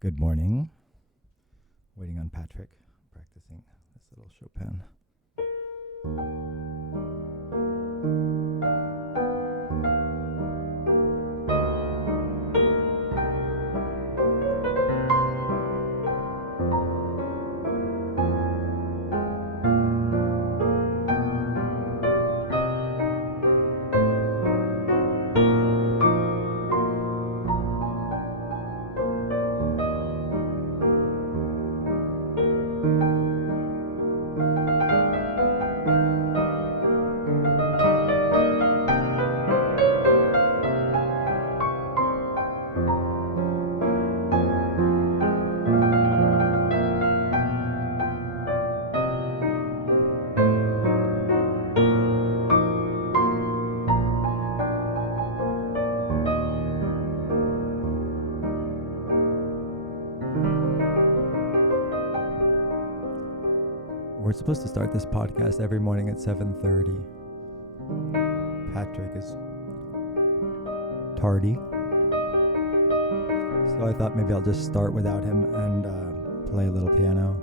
Good morning. Waiting on Patrick, practicing this little Chopin. We're supposed to start this podcast every morning at 7:30. Patrick is tardy. So I thought maybe I'll just start without him and play a little piano.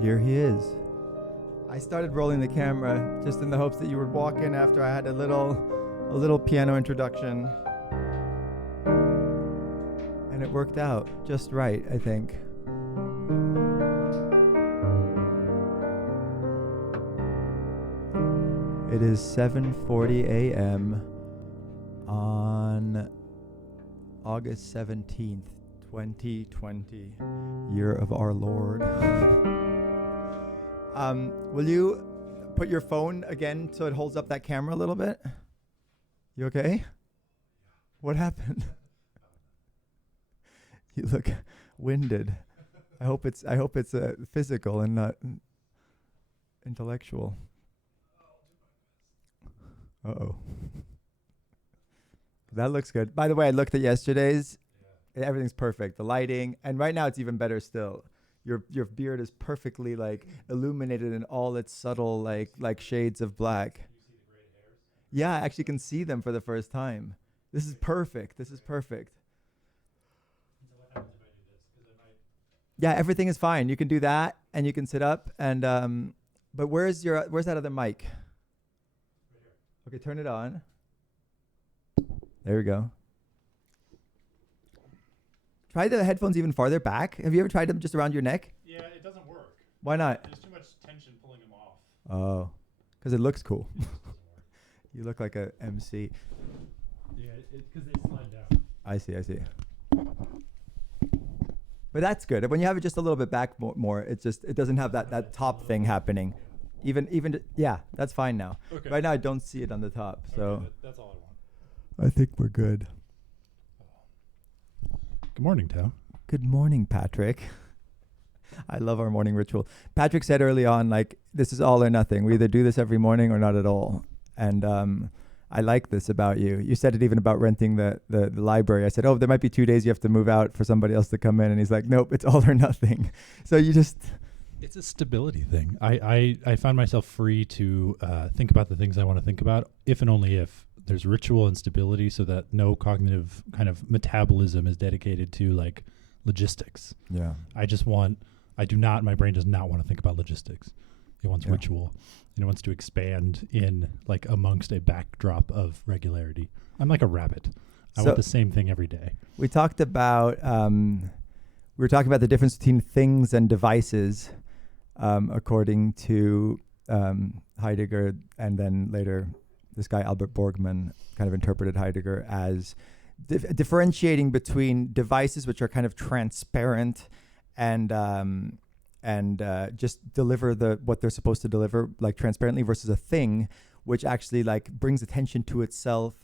Here he is. I started rolling the camera just in the hopes that you would walk in after I had a little piano introduction. And it worked out just right, I think. It is 7:40 a.m. on August 17th, 2020, year of our Lord. Will you put your phone again so it holds up that camera a little bit? You okay? What happened? You look winded. I hope it's physical and not intellectual. Uh-oh. That looks good. By the way, I looked at yesterday's. Yeah. Everything's perfect. The lighting, and right now it's even better still. Your beard is perfectly illuminated in all its subtle like shades of black. Can you see the gray hairs? Yeah, I actually can see them for the first time. This is perfect. This is perfect. So what happens if I do this? 'Cause I might. Yeah, everything is fine. You can do that, and you can sit up. And but where's that other mic? Right here. Okay, turn it on. There we go. Try the headphones even farther back. Have you ever tried them just around your neck? Yeah, it doesn't work. Why not? There's too much tension pulling them off. Oh, because it looks cool. You look like a MC. Yeah, because they slide down. I see. But that's good. When you have it just a little bit back more, it doesn't have that top thing happening. Yeah, that's fine now. Okay. Right now, I don't see it on the top. So okay, that's all I want. I think we're good. Good morning, Tao. Good morning, Patrick. I love our morning ritual. Patrick said early on, this is all or nothing. We either do this every morning or not at all. And I like this about you. You said it even about renting the library. I said, oh, there might be 2 days you have to move out for somebody else to come in. And he's like, nope, it's all or nothing. So you just... It's a stability thing. I find myself free to think about the things I want to think about, if and only if there's ritual and stability, so that no cognitive kind of metabolism is dedicated to logistics. Yeah. My brain does not want to think about logistics. It wants ritual, and it wants to expand in amongst a backdrop of regularity. I'm like a rabbit. I want the same thing every day. We talked about, we were talking about the difference between things and devices, according to Heidegger, and then later this guy Albert Borgman kind of interpreted Heidegger as differentiating between devices which are kind of transparent and just deliver what they're supposed to deliver transparently, versus a thing which actually brings attention to itself,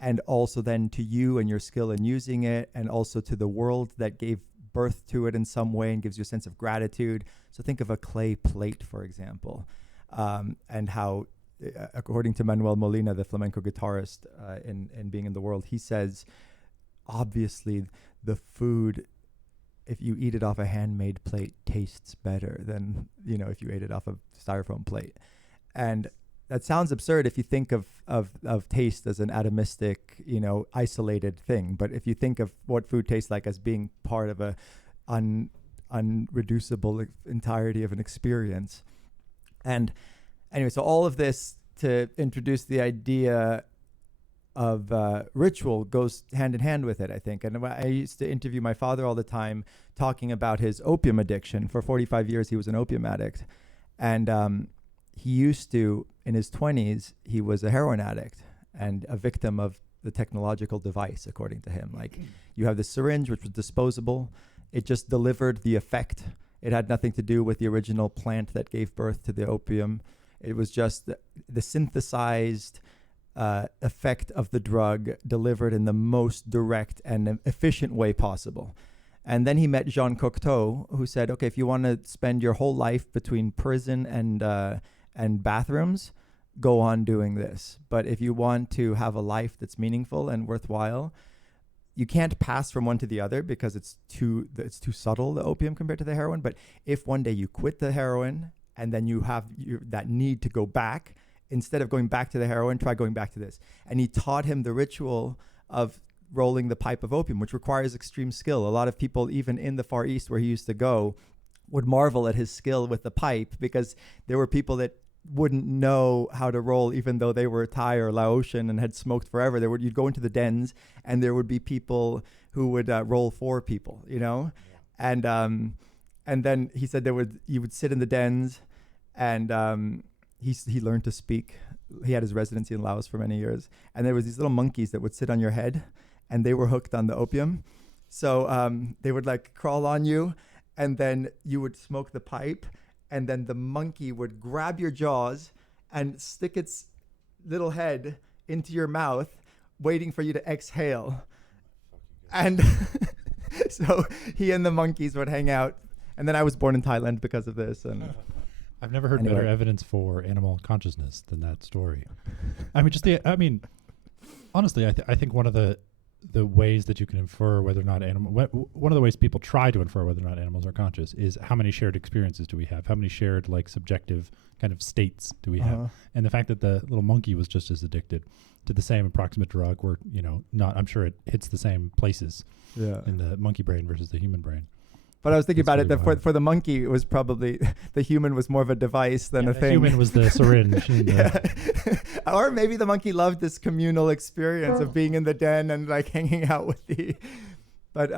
and also then to you and your skill in using it, and also to the world that gave birth to it in some way and gives you a sense of gratitude. So think of a clay plate, for example, and how, according to Manuel Molina, the flamenco guitarist in Being in the World, he says, obviously the food, if you eat it off a handmade plate, tastes better than, if you ate it off a styrofoam plate. And that sounds absurd if you think of taste as an atomistic, isolated thing. But if you think of what food tastes like as being part of a unreducible entirety of an experience. And anyway, so all of this to introduce the idea of ritual goes hand in hand with it, I think. And I used to interview my father all the time, talking about his opium addiction. For 45 years, he was an opium addict. And he used to, in his 20s, he was a heroin addict and a victim of the technological device, according to him. You have the syringe, which was disposable. It just delivered the effect. It had nothing to do with the original plant that gave birth to the opium. It was just the synthesized effect of the drug delivered in the most direct and efficient way possible. And then he met Jean Cocteau, who said, okay, if you want to spend your whole life between prison and bathrooms, go on doing this. But if you want to have a life that's meaningful and worthwhile, you can't pass from one to the other because it's too subtle, the opium, compared to the heroin. But if one day you quit the heroin and then you have that need to go back, instead of going back to the heroin, try going back to this. And he taught him the ritual of rolling the pipe of opium, which requires extreme skill. A lot of people, even in the Far East where he used to go, would marvel at his skill with the pipe, because there were people that wouldn't know how to roll, even though they were Thai or Laotian and had smoked forever. You'd go into the dens and there would be people who would roll for people, you know? Yeah. And then he said you would sit in the dens, and he learned to speak. He had his residency in Laos for many years. And there was these little monkeys that would sit on your head, and they were hooked on the opium. So they would like crawl on you, and then you would smoke the pipe, and then the monkey would grab your jaws and stick its little head into your mouth, waiting for you to exhale. And so he and the monkeys would hang out. And then I was born in Thailand because of this. And I've never heard better evidence for animal consciousness than that story. Honestly, I think one of the ways that you can infer whether or not one of the ways people try to infer whether or not animals are conscious is how many shared experiences do we have? How many shared like subjective kind of states do we have? And the fact that the little monkey was just as addicted to the same approximate drug, where, I'm sure it hits the same places in the monkey brain versus the human brain. But I was thinking about it, that for the monkey, it was probably the human was more of a device than a thing. The human was the syringe. Or maybe the monkey loved this communal experience of being in the den and like hanging out with the. But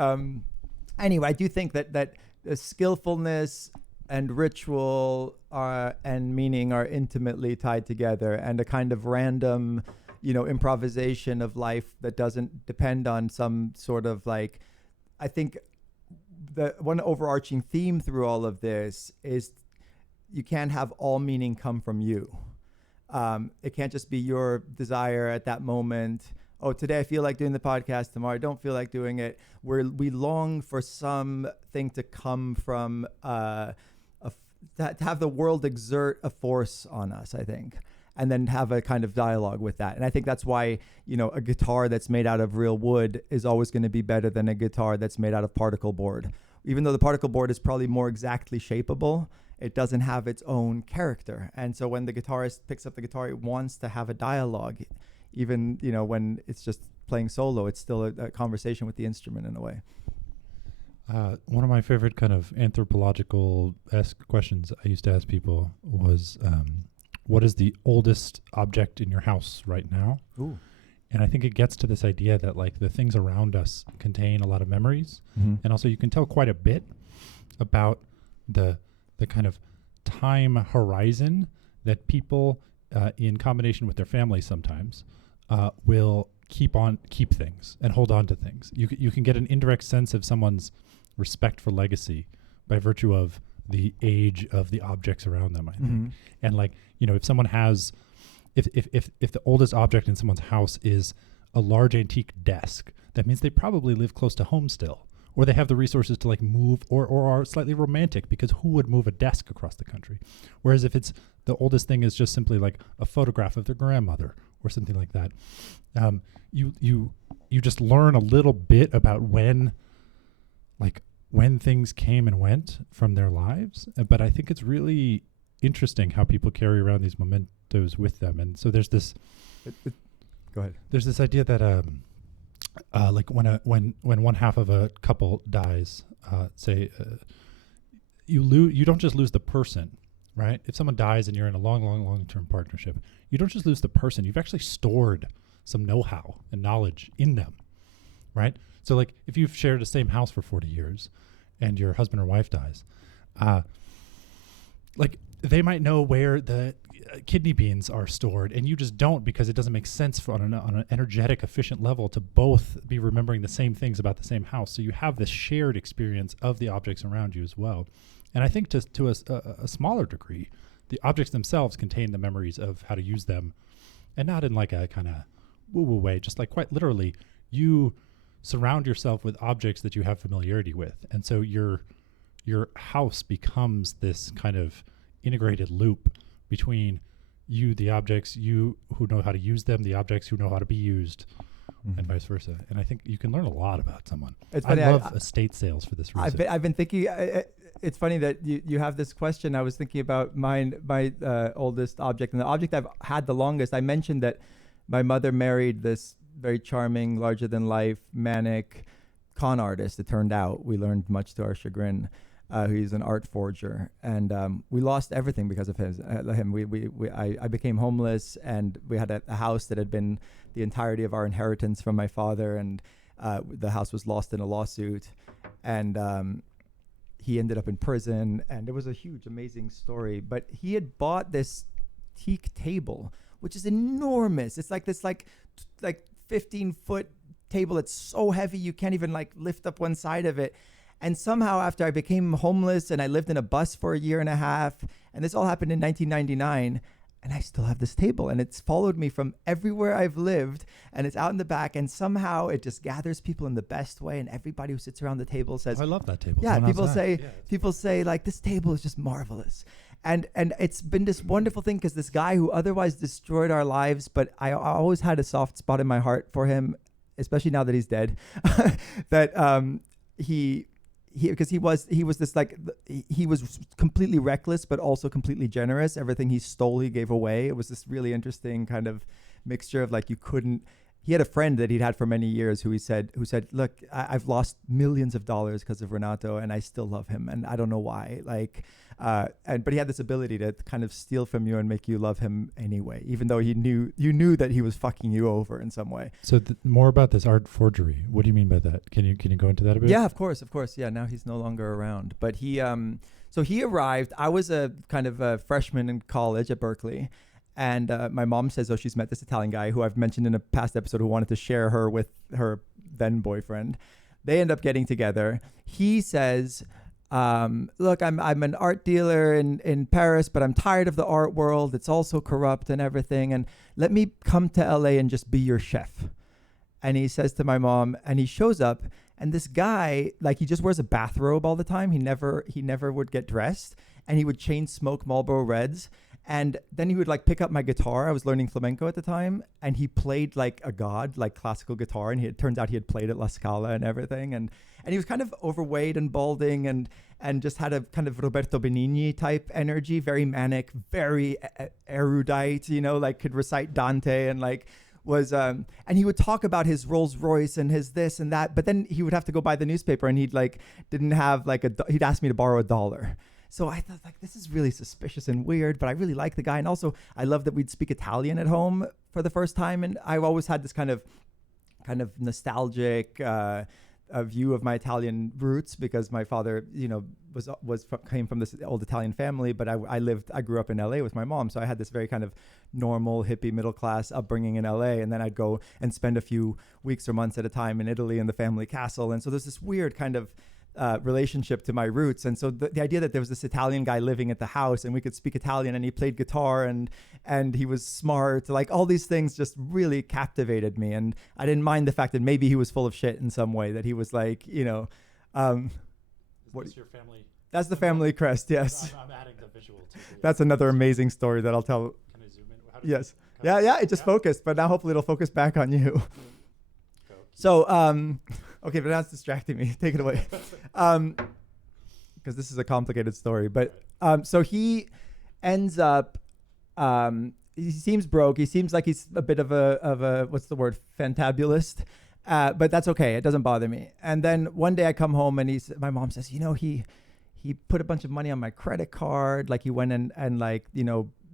anyway, I do think that skillfulness and ritual and meaning are intimately tied together, and a kind of random, improvisation of life that doesn't depend on some sort of like, I think. The one overarching theme through all of this is you can't have all meaning come from you. It can't just be your desire at that moment. Oh, today I feel like doing the podcast, tomorrow I don't feel like doing it. We long for something to come from, to have the world exert a force on us, I think, and then have a kind of dialogue with that. And I think that's why, a guitar that's made out of real wood is always going to be better than a guitar that's made out of particle board. Even though the particle board is probably more exactly shapeable, it doesn't have its own character. And so when the guitarist picks up the guitar, it wants to have a dialogue. Even, when it's just playing solo, it's still a conversation with the instrument in a way. One of my favorite kind of anthropological-esque questions I used to ask people was, what is the oldest object in your house right now? Ooh. And I think it gets to this idea that like the things around us contain a lot of memories. Mm-hmm. And also you can tell quite a bit about the kind of time horizon that people in combination with their families sometimes will keep things and hold on to things. You can get an indirect sense of someone's respect for legacy by virtue of the age of the objects around them, I think. Mm-hmm. And like, if someone has, if the oldest object in someone's house is a large antique desk, that means they probably live close to home still, or they have the resources to like move, or are slightly romantic, because who would move a desk across the country? Whereas if it's the oldest thing is just simply like a photograph of their grandmother or something like that, you just learn a little bit about when things came and went from their lives. But I think it's really interesting how people carry around these mementos with them. And so there's this go ahead. There's this idea that like when one half of a couple dies, you don't just lose the person, right? If someone dies and you're in a long-term partnership, you don't just lose the person, you've actually stored some know-how and knowledge in them, right? So like if you've shared the same house for 40 years and your husband or wife dies, like they might know where the kidney beans are stored, and you just don't, because it doesn't make sense on an energetic, efficient level to both be remembering the same things about the same house. So you have this shared experience of the objects around you as well. And I think to a smaller degree, the objects themselves contain the memories of how to use them, and not in like a kind of woo-woo way, just like quite literally, you surround yourself with objects that you have familiarity with. And so your house becomes this kind of integrated loop between you, the objects, you who know how to use them, the objects who know how to be used, and vice versa. And I think you can learn a lot about someone. It's funny, I love estate sales for this reason. I've been thinking, it's funny that you have this question. I was thinking about my oldest object, and the object I've had the longest. I mentioned that my mother married this very charming, larger-than-life, manic con artist. It turned out, we learned much to our chagrin, he's an art forger, and we lost everything because of him. I became homeless, and we had a house that had been the entirety of our inheritance from my father, and the house was lost in a lawsuit, and he ended up in prison, and it was a huge, amazing story. But he had bought this teak table, which is enormous. It's like this, like 15-foot table. It's so heavy you can't even like lift up one side of it. And somehow, after I became homeless and I lived in a bus for a year and a half, and this all happened in 1999, and I still have this table, and it's followed me from everywhere I've lived, and it's out in the back, and somehow it just gathers people in the best way, and everybody who sits around the table says, I love that table. Yeah, people say like, this table is just marvelous. And it's been this wonderful thing, because this guy who otherwise destroyed our lives, but I always had a soft spot in my heart for him, especially now that he's dead, that because he was this, like, he was completely reckless, but also completely generous. Everything he stole, he gave away. It was this really interesting kind of mixture of, like, he had a friend that he'd had for many years who said, look, I've lost millions of dollars because of Renato, and I still love him, and I don't know why. Like, but he had this ability to kind of steal from you and make you love him anyway, even though you knew that he was fucking you over in some way. So more about this art forgery. What do you mean by that? Can you go into that a bit? Yeah, of course. Yeah, now he's no longer around. But he arrived. I was a kind of a freshman in college at Berkeley. And my mom says, she's met this Italian guy who I've mentioned in a past episode who wanted to share her with her then boyfriend. They end up getting together. He says, look, I'm an art dealer in Paris, but I'm tired of the art world. It's all so corrupt and everything. And let me come to LA and just be your chef. And he says to my mom, and he shows up, and this guy, like, he just wears a bathrobe all the time. He never would get dressed, and he would chain smoke Marlboro Reds. And then he would, like, pick up my guitar. I was learning flamenco at the time, and he played like a god, like classical guitar. And it turns out he had played at La Scala and everything. And he was kind of overweight and balding, and just had a kind of Roberto Benigni type energy, very manic, very erudite, like could recite Dante, and like was, and he would talk about his Rolls Royce and his this and that. But then he would have to go buy the newspaper, and didn't have he'd ask me to borrow $1. So I thought, like, this is really suspicious and weird, but I really like the guy. And also, I love that we'd speak Italian at home for the first time. And I've always had this kind of nostalgic view of my Italian roots, because my father, came from this old Italian family. But I grew up in LA with my mom. So I had this very kind of normal, hippie, middle-class upbringing in LA. And then I'd go and spend a few weeks or months at a time in Italy in the family castle. And so there's this weird kind of relationship to my roots. And so the idea that there was this Italian guy living at the house, and we could speak Italian, and he played guitar, and he was smart, like all these things just really captivated me. And I didn't mind the fact that maybe he was full of shit in some way, that he was like, Is this your family? That's the family crest, yes. I'm adding the visual to it. That's another amazing story that I'll tell. Can I zoom in? Yes. Yeah, it just focused, but now hopefully it'll focus back on you. So, okay, but now it's distracting me. Take it away. Because this is a complicated story. But so he ends up, he seems broke. He seems like he's a bit of a what's the word, fantabulist. But that's okay. It doesn't bother me. And then one day I come home, and my mom says, he put a bunch of money on my credit card. Like, he went and like,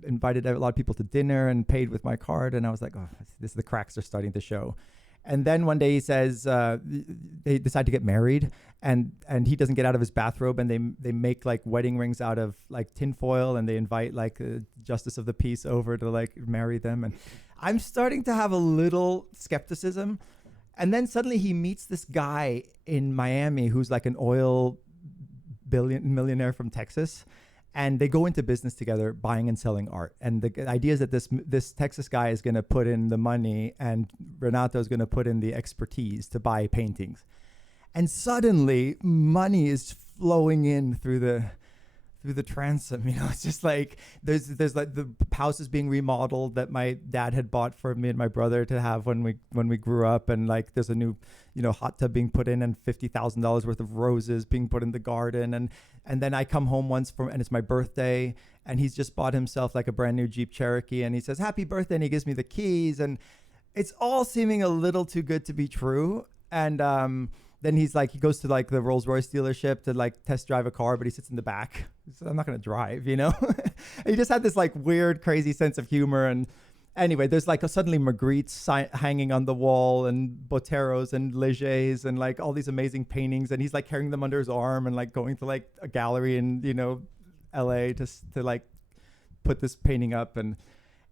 invited a lot of people to dinner and paid with my card. And I was like, the cracks are starting to show. And then one day he says they decide to get married, and he doesn't get out of his bathrobe, and they make like wedding rings out of like tinfoil, and they invite like the justice of the peace over to like marry them. And I'm starting to have a little skepticism. And then suddenly he meets this guy in Miami who's like an oil millionaire from Texas. And they go into business together, buying and selling art. And the idea is that this Texas guy is going to put in the money, and Renato is going to put in the expertise to buy paintings. And suddenly, money is flowing in through the transom. You know, it's just like there's like the house is being remodeled that my dad had bought for me and my brother to have when we grew up, and like there's a new, you know, hot tub being put in, and $50,000 worth of roses being put in the garden. And then I come home once and it's my birthday, and he's just bought himself like a brand new Jeep Cherokee, and he says, "Happy birthday," and he gives me the keys, and it's all seeming a little too good to be true. And then he goes to like the Rolls Royce dealership to like test drive a car, but he sits in the back. He says, "I'm not going to drive," you know? He just had this like weird, crazy sense of humor. And anyway, there's like suddenly Magritte's hanging on the wall, and Boteros and Legers, and like all these amazing paintings. And he's like carrying them under his arm and like going to like a gallery in, you know, LA to like put this painting up. And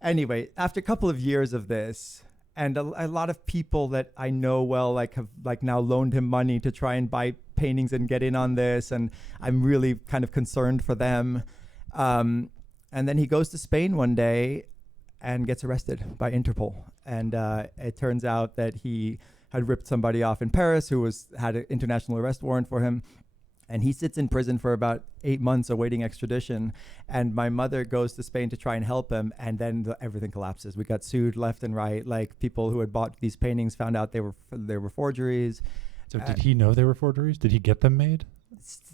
anyway, after a couple of years of this, and a lot of people that I know well, like have like now loaned him money to try and buy paintings and get in on this. And I'm really kind of concerned for them. And then he goes to Spain one day and gets arrested by Interpol. And it turns out that he had ripped somebody off in Paris who had an international arrest warrant for him. And he sits in prison for about 8 months awaiting extradition. And my mother goes to Spain to try and help him. And then everything collapses. We got sued left and right. Like people who had bought these paintings found out they were forgeries. So did he know they were forgeries? Did he get them made?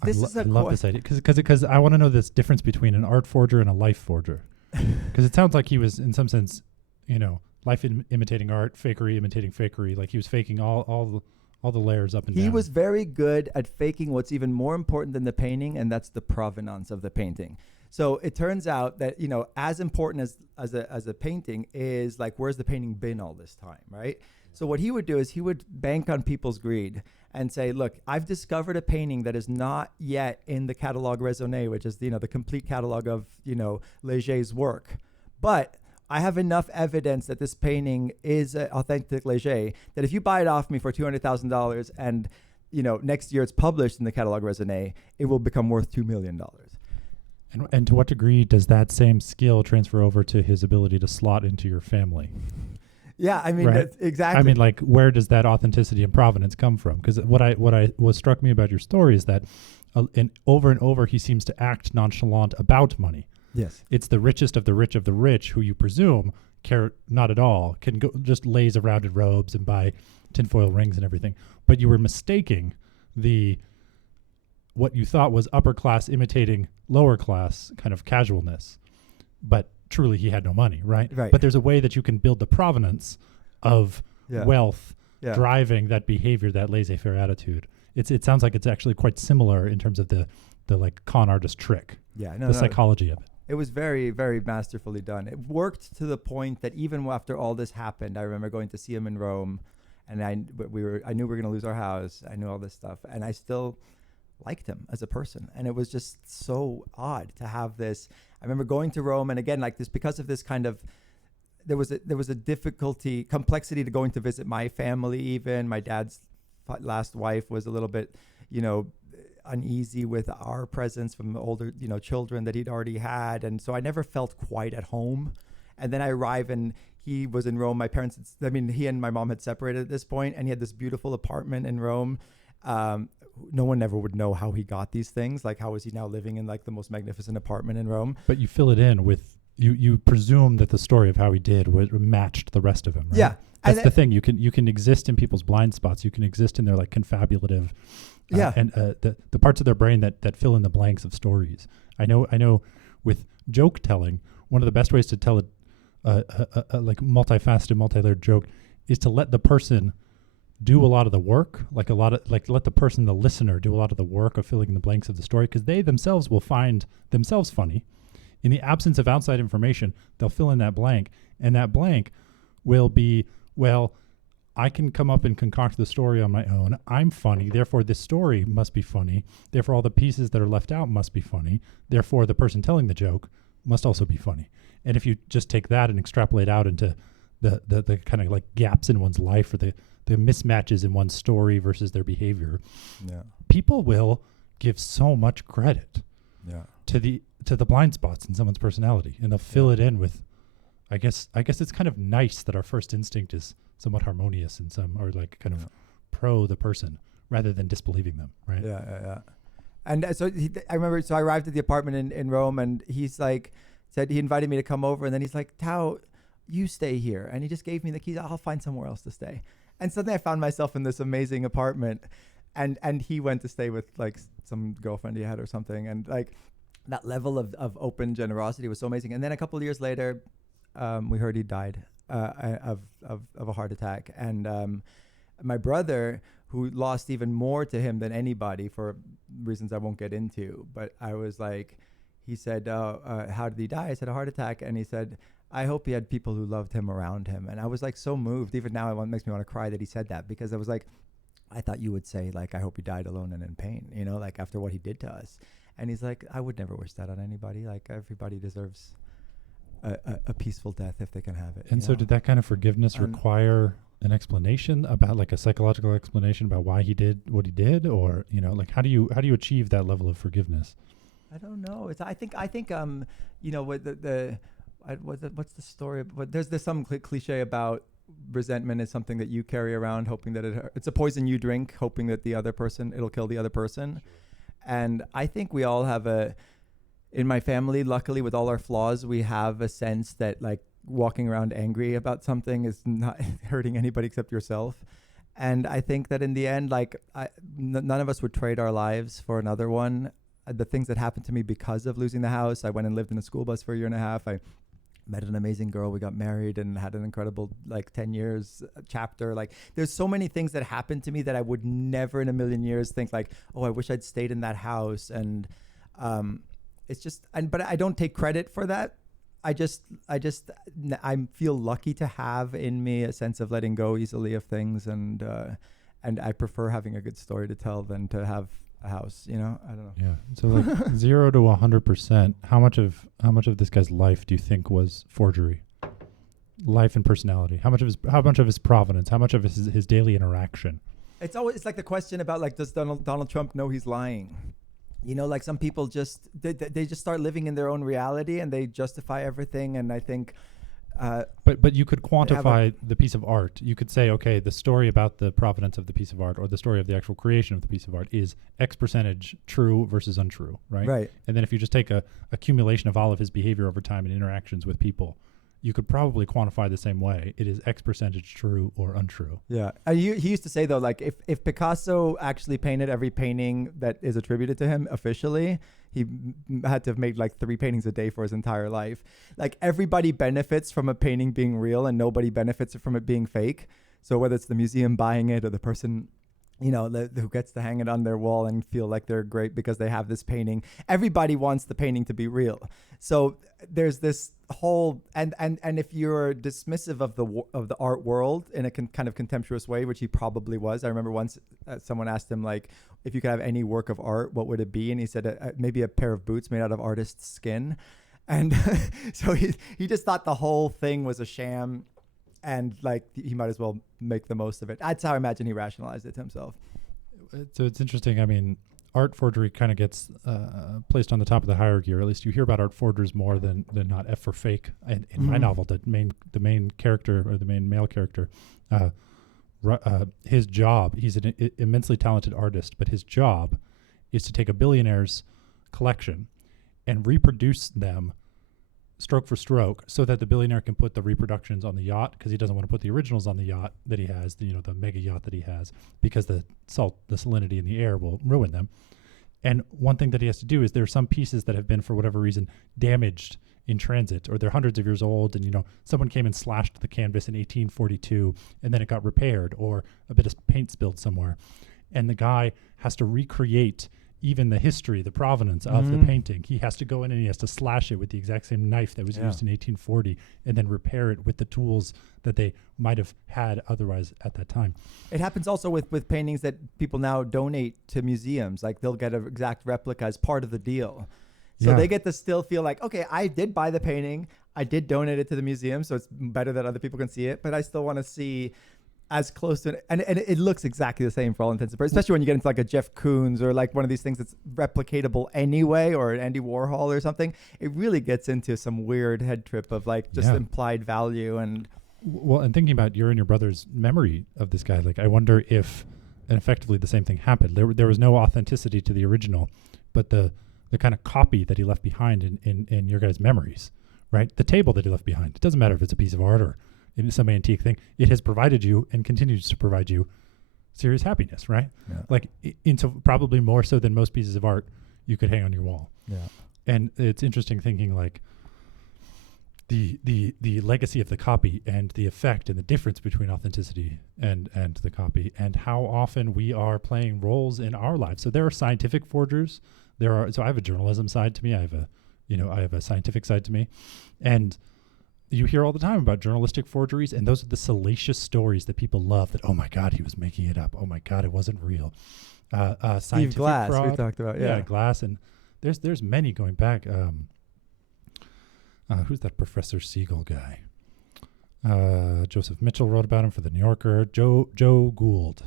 I love this idea because I want to know this difference between an art forger and a life forger. Because it sounds like he was, in some sense, you know, life imitating art, fakery imitating fakery. Like he was faking all the layers up and down. He was very good at faking what's even more important than the painting, and that's the provenance of the painting. So it turns out that, you know, as important as a painting is like, where's the painting been all this time, right? So what he would do is he would bank on people's greed and say, look, I've discovered a painting that is not yet in the catalogue raisonné, which is, you know, the complete catalog of, you know, Leger's work. But I have enough evidence that this painting is authentic Leger that if you buy it off me for $200,000 and, you know, next year it's published in the catalogue raisonné, it will become worth $2 million. And to what degree does that same skill transfer over to his ability to slot into your family? Yeah, I mean, right? That's exactly. I mean, like, where does that authenticity and provenance come from? Because what struck me about your story is that over and over he seems to act nonchalant about money. Yes. It's the richest of the rich who you presume care not at all, can go just laze around in robes and buy tinfoil rings and everything. But you were mistaking what you thought was upper class imitating lower class kind of casualness. But truly he had no money, right? Right. But there's a way that you can build the provenance of wealth driving that behavior, that laissez-faire attitude. It sounds like it's actually quite similar in terms of the like con artist trick. Yeah, the psychology of it. It was very, very masterfully done. It worked to the point that even after all this happened, I remember going to see him in Rome, and I knew we were going to lose our house. I knew all this stuff, and I still liked him as a person. And it was just so odd to have this. I remember going to Rome, and again, like this, because of this kind of, there was a complexity to going to visit my family. Even my dad's last wife was a little bit, you know, uneasy with our presence from the older, you know, children that he'd already had. And so I never felt quite at home. And then I arrive, and he was in Rome. My parents, he and my mom had separated at this point, and he had this beautiful apartment in Rome. No one ever would know how he got these things. Like, how is he now living in like the most magnificent apartment in Rome? But you fill it in with, you presume that the story of how he did matched the rest of him, right? Yeah. That's the thing. You can exist in people's blind spots. You can exist in their like confabulative, and the parts of their brain that fill in the blanks of stories. I know with joke telling, one of the best ways to tell a like multifaceted, multi-layered joke is to let the person do a lot of the work, let the person, the listener, do a lot of the work of filling in the blanks of the story, because they themselves will find themselves funny. In the absence of outside information, they'll fill in that blank, and that blank will be, well, I can come up and concoct the story on my own. I'm funny. Therefore, this story must be funny. Therefore, all the pieces that are left out must be funny. Therefore, the person telling the joke must also be funny. And if you just take that and extrapolate out into the kind of like gaps in one's life or the mismatches in one's story versus their behavior, people will give so much credit to the blind spots in someone's personality, and they'll fill it in with. I guess it's kind of nice that our first instinct is somewhat harmonious in some, or like kind of pro the person rather than disbelieving them, right? Yeah. And so I remember, so I arrived at the apartment in Rome, and he's like, said he invited me to come over, and then he's like, Tao, you stay here. And he just gave me the keys. I'll find somewhere else to stay. And suddenly I found myself in this amazing apartment, and he went to stay with like some girlfriend he had or something. And like that level of open generosity was so amazing. And then a couple of years later, we heard he died of a heart attack. And my brother, who lost even more to him than anybody for reasons I won't get into, but I was like, he said, how did he die? I said, a heart attack. And he said, I hope he had people who loved him around him. And I was like so moved. Even now it makes me want to cry that he said that, because I was like, I thought you would say like, I hope he died alone and in pain, you know, like after what he did to us. And he's like, I would never wish that on anybody. Like everybody deserves a peaceful death if they can have it. And so did that kind of forgiveness require an explanation about, like a psychological explanation about why he did what he did? Or, you know, like how do you achieve that level of forgiveness? I don't know. I think you know, what what's the story? But there's some cliche about resentment is something that you carry around, hoping that it's a poison you drink, hoping that it'll kill the other person. Sure. And I think we all have in my family, luckily with all our flaws, we have a sense that like walking around angry about something is not hurting anybody except yourself. And I think that in the end, like none of us would trade our lives for another one. The things that happened to me because of losing the house, I went and lived in a school bus for a year and a half. I met an amazing girl. We got married and had an incredible, like 10 years chapter. Like there's so many things that happened to me that I would never in a million years think like, oh, I wish I'd stayed in that house. And it's just, but I don't take credit for that. I feel lucky to have in me a sense of letting go easily of things. And I prefer having a good story to tell than to have a house, you know. I don't know. Yeah. So like 0 to 100%, how much of this guy's life do you think was forgery? Life and personality. How much of his provenance? How much of his daily interaction? It's like the question about like, does Donald Trump know he's lying? You know, like some people just they just start living in their own reality and they justify everything. And I think. But you could quantify the piece of art. You could say, okay, the story about the provenance of the piece of art or the story of the actual creation of the piece of art is X percentage true versus untrue, right? Right. And then if you just take a accumulation of all of his behavior over time and interactions with people, you could probably quantify the same way. It is X percentage true or untrue. Yeah. He used to say, though, like if Picasso actually painted every painting that is attributed to him officially, he had to have made like 3 paintings a day for his entire life. Like everybody benefits from a painting being real and nobody benefits from it being fake. So whether it's the museum buying it or the person, you know, who gets to hang it on their wall and feel like they're great because they have this painting, everybody wants the painting to be real. So there's this whole and if you're dismissive of the art world in a kind of contemptuous way, which he probably was. I remember once someone asked him like, if you could have any work of art, what would it be? And he said maybe a pair of boots made out of artist's skin. And so he just thought the whole thing was a sham, and like he might as well make the most of it. That's how I imagine he rationalized it to himself. So it's interesting. I mean, art forgery kind of gets placed on the top of the hierarchy, or at least you hear about art forgers more than not. F for fake. And in my novel, the main character, or the main male character, his job, he's an immensely talented artist, but his job is to take a billionaire's collection and reproduce them stroke for stroke so that the billionaire can put the reproductions on the yacht, because he doesn't want to put the originals on the yacht that he has, the mega yacht that he has, because the salinity in the air will ruin them. And one thing that he has to do is there are some pieces that have been, for whatever reason, damaged in transit, or they're hundreds of years old, and someone came and slashed the canvas in 1842 and then it got repaired, or a bit of paint spilled somewhere, and the guy has to recreate even the history, the provenance of the painting. He has to go in and he has to slash it with the exact same knife that was used in 1840 and then repair it with the tools that they might have had otherwise at that time. It happens also with paintings that people now donate to museums. Like they'll get an exact replica as part of the deal. So they get to still feel like, okay, I did buy the painting. I did donate it to the museum, so it's better that other people can see it. But I still want to see as close to it. And it looks exactly the same for all intents and purposes, especially when you get into like a Jeff Koons or like one of these things that's replicatable anyway, or an Andy Warhol or something. It really gets into some weird head trip of like just implied value. And well, and thinking about your and your brother's memory of this guy, like I wonder if, and effectively the same thing happened. There was no authenticity to the original, but the kind of copy that he left behind in your guys' memories, right? The table that he left behind. It doesn't matter if it's a piece of art or in some antique thing. It has provided you and continues to provide you serious happiness, right? Yeah. Like into probably more so than most pieces of art you could hang on your wall. Yeah. And it's interesting thinking like the legacy of the copy and the effect and the difference between authenticity and the copy, and how often we are playing roles in our lives. So there are scientific forgers. So I have a journalism side to me. I have a scientific side to me. And you hear all the time about journalistic forgeries, and those are the salacious stories that people love, that, oh my God, he was making it up. Oh my God, it wasn't real. Scientific Glass, fraud. we talked about, yeah. Glass. And there's many going back. Who's that Professor Siegel guy? Joseph Mitchell wrote about him for the New Yorker. Joe Gould,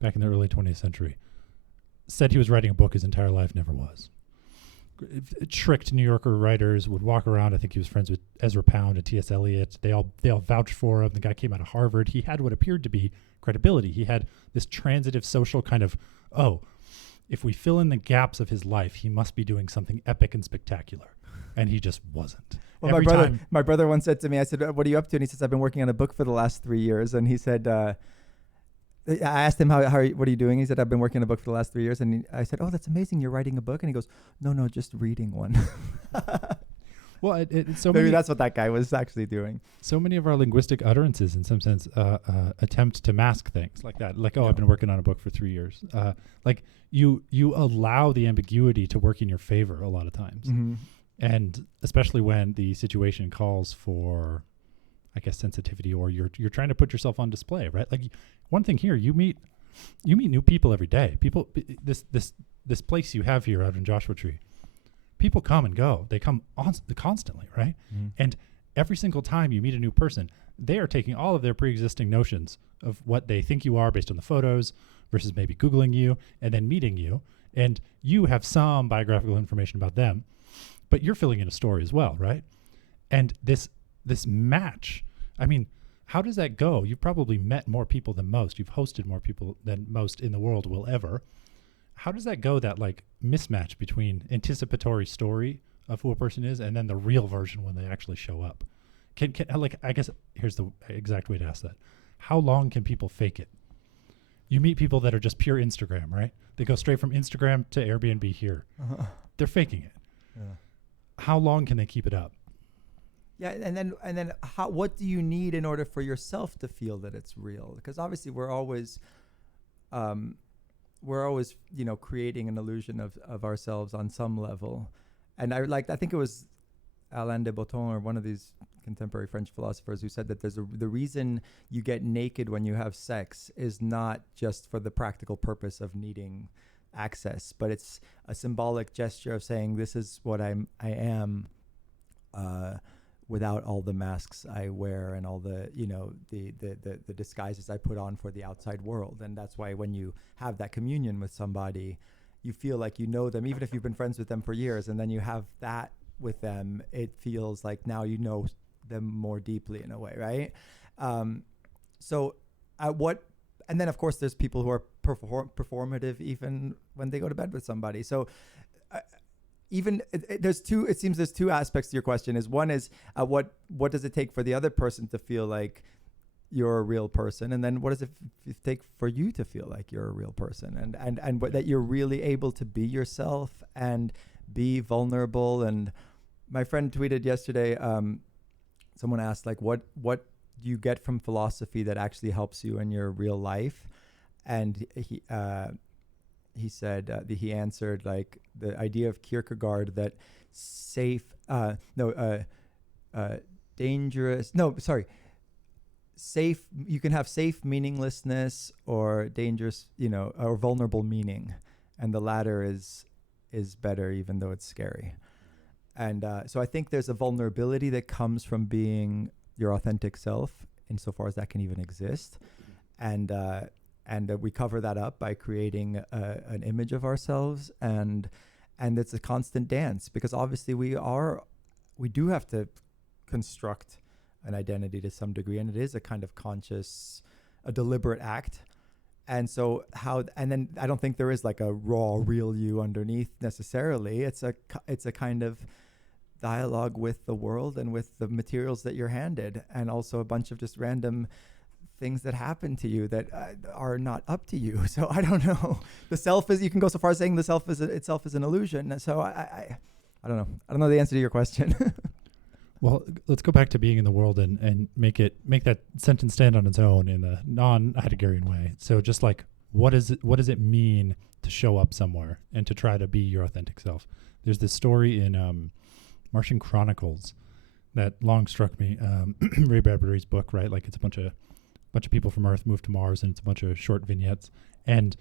back in the early 20th century, said he was writing a book his entire life, never was. Tricked New Yorker writers, would walk around. I think he was friends with Ezra Pound and T.S. Eliot. They all vouched for him. The guy came out of Harvard. He had what appeared to be credibility. He had this transitive social kind of, if we fill in the gaps of his life, he must be doing something epic and spectacular. And he just wasn't. Well, my brother once said to me, I said, what are you up to? And he says, I've been working on a book for the last 3 years. And he said, I asked him, what are you doing? He said, I've been working on a book for the last 3 years. And I said, oh, that's amazing. You're writing a book? And he goes, no, just reading one. Well, maybe that's what that guy was actually doing. So many of our linguistic utterances, in some sense, attempt to mask things like that. Like, I've been working on a book for 3 years. Like you allow the ambiguity to work in your favor a lot of times. Mm-hmm. And especially when the situation calls for, I guess, sensitivity, or you're trying to put yourself on display, right? Like one thing here, you meet new people every day. People, this place you have here out in Joshua Tree, people come and go. They come constantly, right? Mm-hmm. And every single time you meet a new person, they are taking all of their pre-existing notions of what they think you are based on the photos versus maybe Googling you and then meeting you. And you have some biographical information about them, but you're filling in a story as well, right? And this match, I mean, how does that go? You've probably met more people than most. You've hosted more people than most in the world will ever. How does that go, that like mismatch between anticipatory story of who a person is and then the real version when they actually show up? Can like, I guess here's the exact way to ask that. How long can people fake it? You meet people that are just pure Instagram, right? They go straight from Instagram to Airbnb here. Uh-huh. They're faking it. Yeah. How long can they keep it up? Yeah, and then what do you need in order for yourself to feel that it's real? Because obviously we're always creating an illusion of ourselves on some level. And I think it was Alain de Botton, or one of these contemporary French philosophers, who said that the reason you get naked when you have sex is not just for the practical purpose of needing access, but it's a symbolic gesture of saying, this is what I am without all the masks I wear and all the the disguises I put on for the outside world. And that's why when you have that communion with somebody, you feel like you know them, even if you've been friends with them for years, and then you have that with them, it feels like now you know them more deeply in a way, right? And then of course there's people who are performative even when they go to bed with somebody. So it seems there's two aspects to your question. One is what does it take for the other person to feel like you're a real person, and then what does it take for you to feel like you're a real person, and that you're really able to be yourself and be vulnerable. And my friend tweeted yesterday, someone asked like what do you get from philosophy that actually helps you in your real life, and he said that he answered like the idea of Kierkegaard that safe, dangerous. No, sorry, safe. You can have safe meaninglessness or dangerous, or vulnerable meaning, and the latter is better, even though it's scary. And so I think there's a vulnerability that comes from being your authentic self, insofar as that can even exist, and we cover that up by creating an image of ourselves, and it's a constant dance, because obviously we do have to construct an identity to some degree, and it is a kind of conscious, a deliberate act. And so and then I don't think there is like a raw, real you underneath necessarily. It's a kind of dialogue with the world and with the materials that you're handed, and also a bunch of just random things that happen to you that are not up to you. So I don't know. The self is, you can go so far as saying the self itself is an illusion. So I don't know. I don't know the answer to your question. Well, let's go back to being in the world and make that sentence stand on its own in a non-Heideggerian way. So just like, what does it mean to show up somewhere and to try to be your authentic self? There's this story in Martian Chronicles that long struck me. Ray Bradbury's book, right? Like, it's a bunch of people from Earth move to Mars, and it's a bunch of short vignettes. And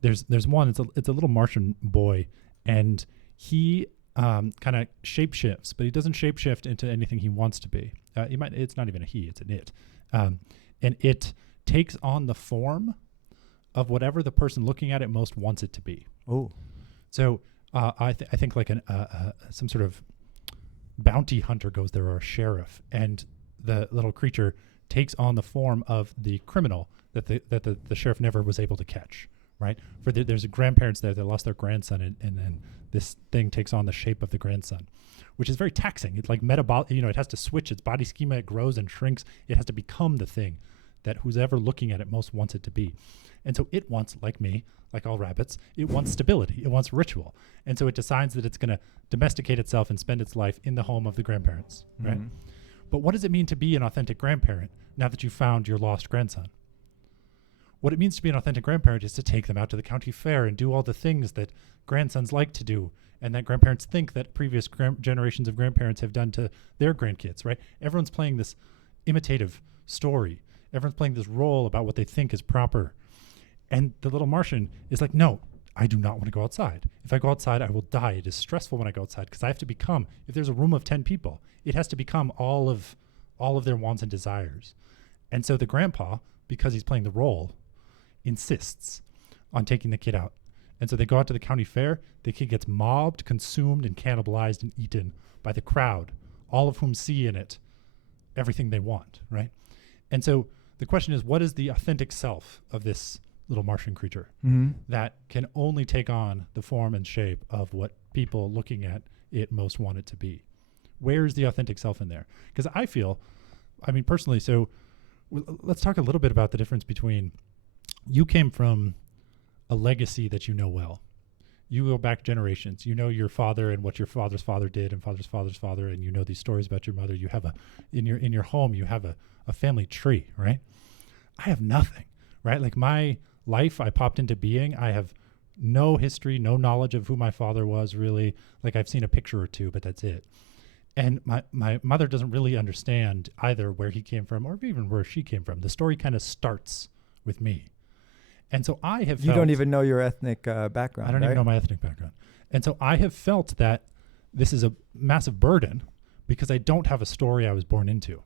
there's one. It's a little Martian boy, and he kind of shapeshifts, but he doesn't shapeshift into anything he wants to be. It's not even a he, it's an it. And it takes on the form of whatever the person looking at it most wants it to be. Oh. So I think like some sort of bounty hunter goes there, or a sheriff, and the little creature takes on the form of the criminal that the sheriff never was able to catch. Right? There's grandparents there that lost their grandson, and then this thing takes on the shape of the grandson, which is very taxing. It's like metabolic, it has to switch its body schema. It grows and shrinks. It has to become the thing that who's ever looking at it most wants it to be. And so it wants, like me, like all rabbits, it wants stability. It wants ritual. And so it decides that it's going to domesticate itself and spend its life in the home of the grandparents. Mm-hmm. Right? But what does it mean to be an authentic grandparent now that you found your lost grandson? What it means to be an authentic grandparent is to take them out to the county fair and do all the things that grandsons like to do, and that grandparents think that previous generations of grandparents have done to their grandkids, right? Everyone's playing this imitative story. Everyone's playing this role about what they think is proper. And the little Martian is like, no, I do not want to go outside. If I go outside, I will die. It is stressful when I go outside, because I have to become, if there's a room of 10 people, it has to become all of their wants and desires. And so the grandpa, because he's playing the role, insists on taking the kid out. And so they go out to the county fair. The kid gets mobbed, consumed, and cannibalized and eaten by the crowd, all of whom see in it everything they want, right? And so the question is, what is the authentic self of this little Martian creature that can only take on the form and shape of what people looking at it most want it to be? Where's the authentic self in there? Because I feel, personally, so let's talk a little bit about the difference between, you came from a legacy that you know well. You go back generations. You know your father and what your father's father did, and father's father's father, and you know these stories about your mother. You have in your home, you have a family tree, right? I have nothing, right? Like, my life, I popped into being. I have no history, no knowledge of who my father was, really. Like, I've seen a picture or two, but that's it. And my mother doesn't really understand either where he came from or even where she came from. The story kind of starts with me. And so I have You don't even know your ethnic background, I don't even know my ethnic background. And so I have felt that this is a massive burden, because I don't have a story I was born into,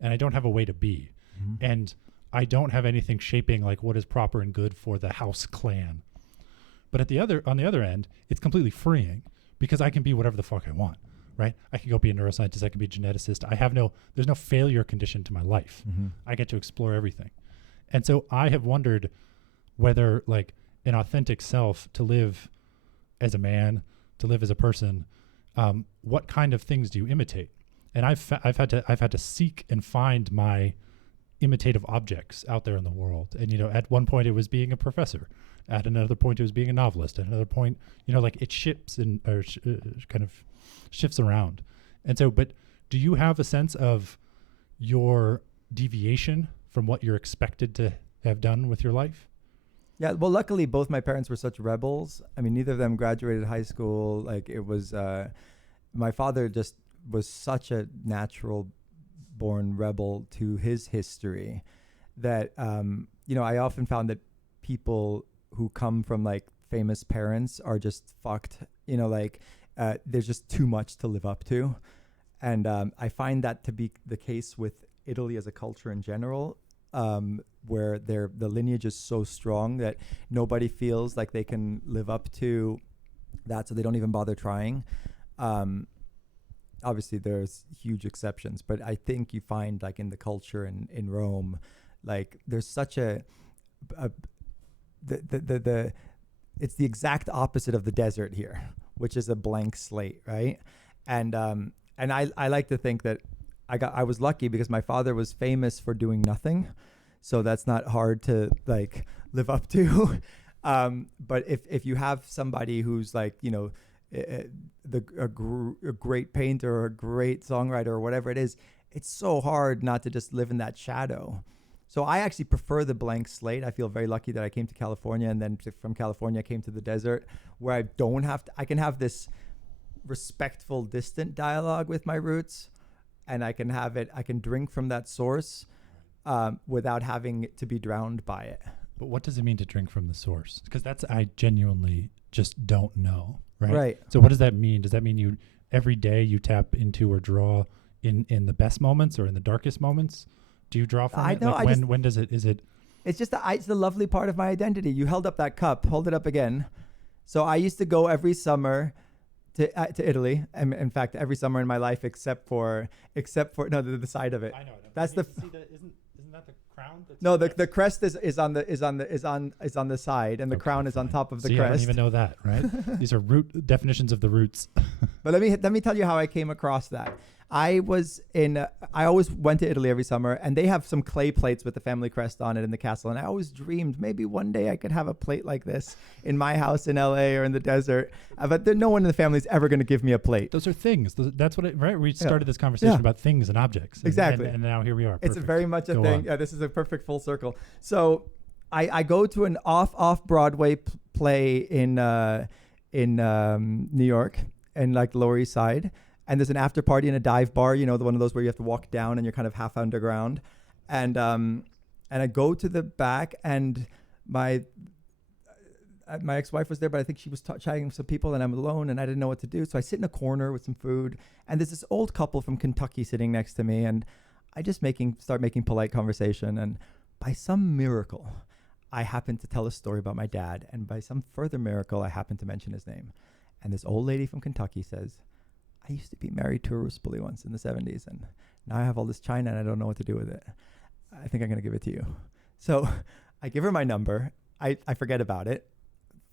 and I don't have a way to be. Mm-hmm. And I don't have anything shaping like what is proper and good for the house clan. But on the other end, it's completely freeing, because I can be whatever the fuck I want, right? I can go be a neuroscientist. I can be a geneticist. There's no failure condition to my life. Mm-hmm. I get to explore everything. And so I have wondered whether, like, an authentic self, to live as a man, to live as a person, what kind of things do you imitate? And I've had to seek and find my imitative objects out there in the world. And, at one point it was being a professor. At another point it was being a novelist. At another point, like, it shifts kind of shifts around. And so, but do you have a sense of your deviation from what you're expected to have done with your life? Yeah, well, luckily both my parents were such rebels. I mean, neither of them graduated high school. Like it was, my father just was such a natural born rebel to his history that, I often found that people who come from like famous parents are just fucked. There's just too much to live up to. And I find that to be the case with Italy as a culture in general, where the lineage is so strong that nobody feels like they can live up to that, so they don't even bother trying. Obviously, there's huge exceptions, but I think you find like in the culture in Rome, like there's such it's the exact opposite of the desert here, which is a blank slate, right? And I like to think that I was lucky because my father was famous for doing nothing, so that's not hard to like live up to. But if you have somebody who's like a great painter or a great songwriter or whatever it is, it's so hard not to just live in that shadow. So I actually prefer the blank slate. I feel very lucky that I came to California, and then from California I came to the desert, where I can have this respectful, distant dialogue with my roots, and I can drink from that source without having to be drowned by it. But what does it mean to drink from the source? Because I genuinely just don't know, right? Right. So what does that mean? Does that mean every day you tap into or draw in the best moments or in the darkest moments? Do you draw from it? Like when does it? Is it? It's just it's the lovely part of my identity. You held up that cup. Hold it up again. So I used to go every summer to Italy. And in fact, every summer in my life, except for the side of it. I know. That's isn't that the crown? No, the crest is on the side, and the crown is on top of the crest. I don't even know that, right? These are root definitions of the roots. But let me tell you how I came across that. I always went to Italy every summer, and they have some clay plates with the family crest on it in the castle. And I always dreamed maybe one day I could have a plate like this in my house in LA or in the desert. But no one in the family is ever going to give me a plate. Those are things. That's what right? We started this conversation about things and objects. Exactly. And now here we are. Perfect. It's very much a thing. Yeah, this is a perfect full circle. So I go to an off Broadway play in New York, and like Lower East Side. And there's an after party in a dive bar, the one of those where you have to walk down and you're kind of half underground. And I go to the back, and my ex-wife was there, but I think she was chatting with some people, and I'm alone, and I didn't know what to do. So I sit in a corner with some food, and there's this old couple from Kentucky sitting next to me, and I just start making polite conversation. And by some miracle, I happen to tell a story about my dad, and by some further miracle, I happen to mention his name. And this old lady from Kentucky says, I used to be married to a Ruspoli once in the 70s, and now I have all this china and I don't know what to do with it. I think I'm going to give it to you. So I give her my number. I forget about it.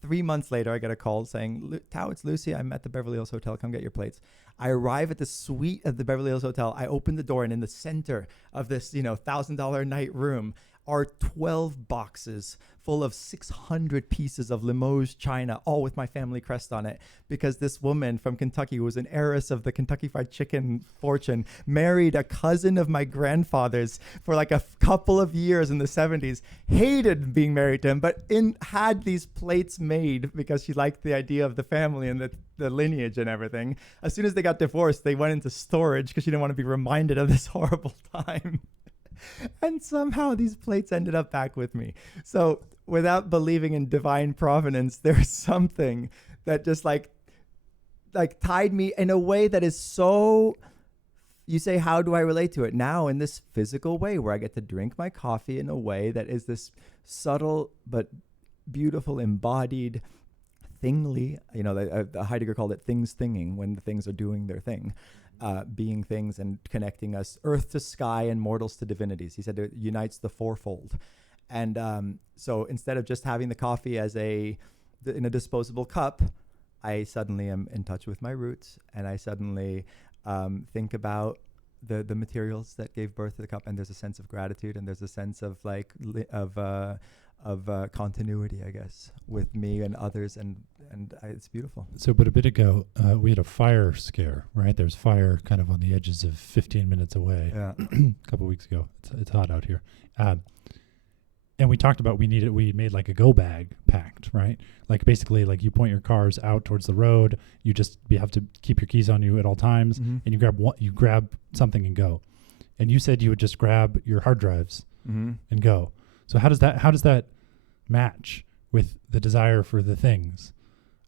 3 months later, I get a call saying, Tao, it's Lucy. I'm at the Beverly Hills Hotel. Come get your plates. I arrive at the suite of the Beverly Hills Hotel. I open the door, and in the center of this, $1,000 a night room are 12 boxes full of 600 pieces of Limoges china, all with my family crest on it, because this woman from Kentucky, who was an heiress of the Kentucky Fried Chicken fortune, married a cousin of my grandfather's for like a couple of years in the 70s, hated being married to him, but had these plates made because she liked the idea of the family and the lineage and everything. As soon as they got divorced, they went into storage because she didn't want to be reminded of this horrible time. And somehow these plates ended up back with me. So without believing in divine providence, there's something that just like tied me in a way that is so, you say, how do I relate to it? Now in this physical way where I get to drink my coffee in a way that is this subtle but beautiful embodied thingly, Heidegger called it things thinging, when the things are doing their thing. Being things and connecting us earth to sky and mortals to divinities. He said it unites the fourfold. And so instead of just having the coffee in a disposable cup, I suddenly am in touch with my roots, and I suddenly think about the materials that gave birth to the cup, and there's a sense of gratitude, and there's a sense of continuity, I guess, with me and others, and it's beautiful. So, but a bit ago, we had a fire scare, right? There's fire kind of on the edges of 15 minutes away. Yeah. A couple of weeks ago. It's hot out here. and we talked about we made like a go bag pact, right? Like basically like you point your cars out towards the road, you have to keep your keys on you at all times, Mm-hmm. and you grab something and go. And you said you would just grab your hard drives Mm-hmm. and go. So how does that match with the desire for the things?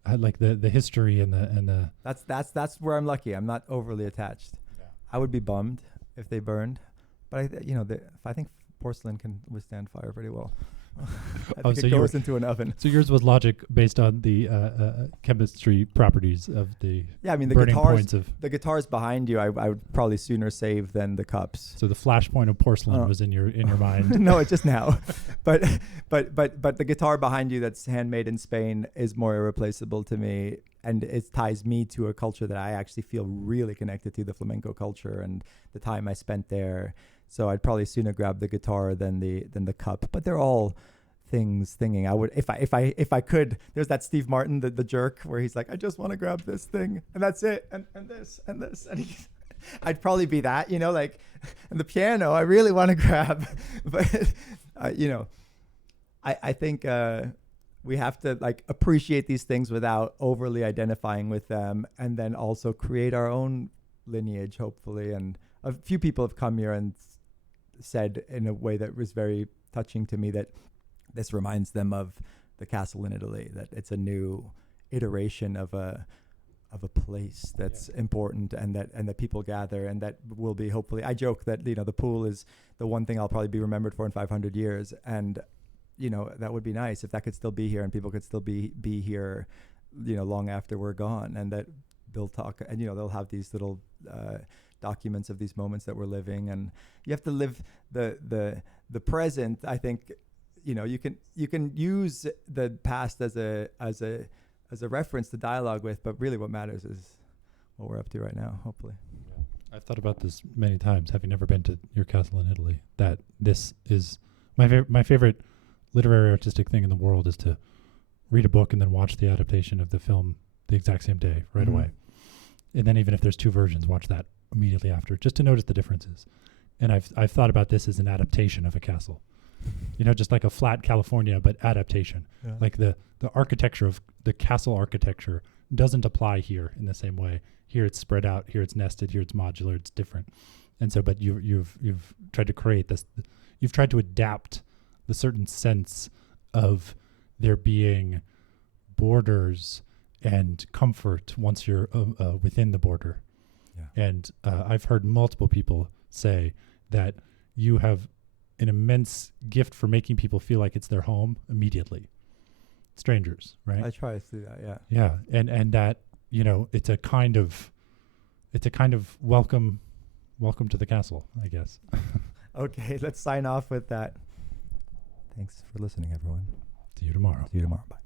Like the history and the That's where I'm lucky. I'm not overly attached. Yeah. I would be bummed if they burned, but I think porcelain can withstand fire pretty well. I think so it goes into an oven. So yours was logic based on the chemistry properties of the Yeah, I mean burning points of. the guitars behind you. I would probably sooner save than the cups. So the flashpoint of porcelain was in your mind. No, it's just now, but the guitar behind you that's handmade in Spain is more irreplaceable to me, and it ties me to a culture that I actually feel really connected to, the flamenco culture and the time I spent there. So I'd probably sooner grab the guitar than the cup. But they're all thinging. I would if I could. There's that Steve Martin, the jerk, where he's like, I just want to grab this thing and that's it, and this and this, and I'd probably be that, like, and the piano I really want to grab, but I think we have to like appreciate these things without overly identifying with them, and then also create our own lineage, hopefully. And a few people have come here and said in a way that was very touching to me that this reminds them of the castle in Italy, that it's a new iteration of a place that's important, and that people gather, and that will be, hopefully, I joke that the pool is the one thing I'll probably be remembered for in 500 years, and that would be nice if that could still be here and people could still be here long after we're gone, and that they'll talk, and they'll have these little documents of these moments that we're living. And you have to live the present. I think you can use the past as a reference to dialogue with, but really what matters is what we're up to right now, hopefully. I've thought about this many times, having never been to your castle in Italy, that this is my favorite literary artistic thing in the world is to read a book and then watch the adaptation of the film the exact same day, right away. And then even if there's two versions, watch that immediately after, just to notice the differences. And I've thought about this as an adaptation of a castle. Just like a flat California, but adaptation. Yeah. Like the architecture of the castle architecture doesn't apply here in the same way. Here it's spread out, here it's nested, here it's modular, it's different. And so, but you've tried to create this, you've tried to adapt the certain sense of there being borders and comfort once you're within the border. Yeah. And I've heard multiple people say that you have an immense gift for making people feel like it's their home immediately. Strangers, right? I try to do that, yeah. Yeah, and that it's a kind of welcome to the castle, I guess. Okay, let's sign off with that. Thanks for listening, everyone. See you tomorrow. Bye.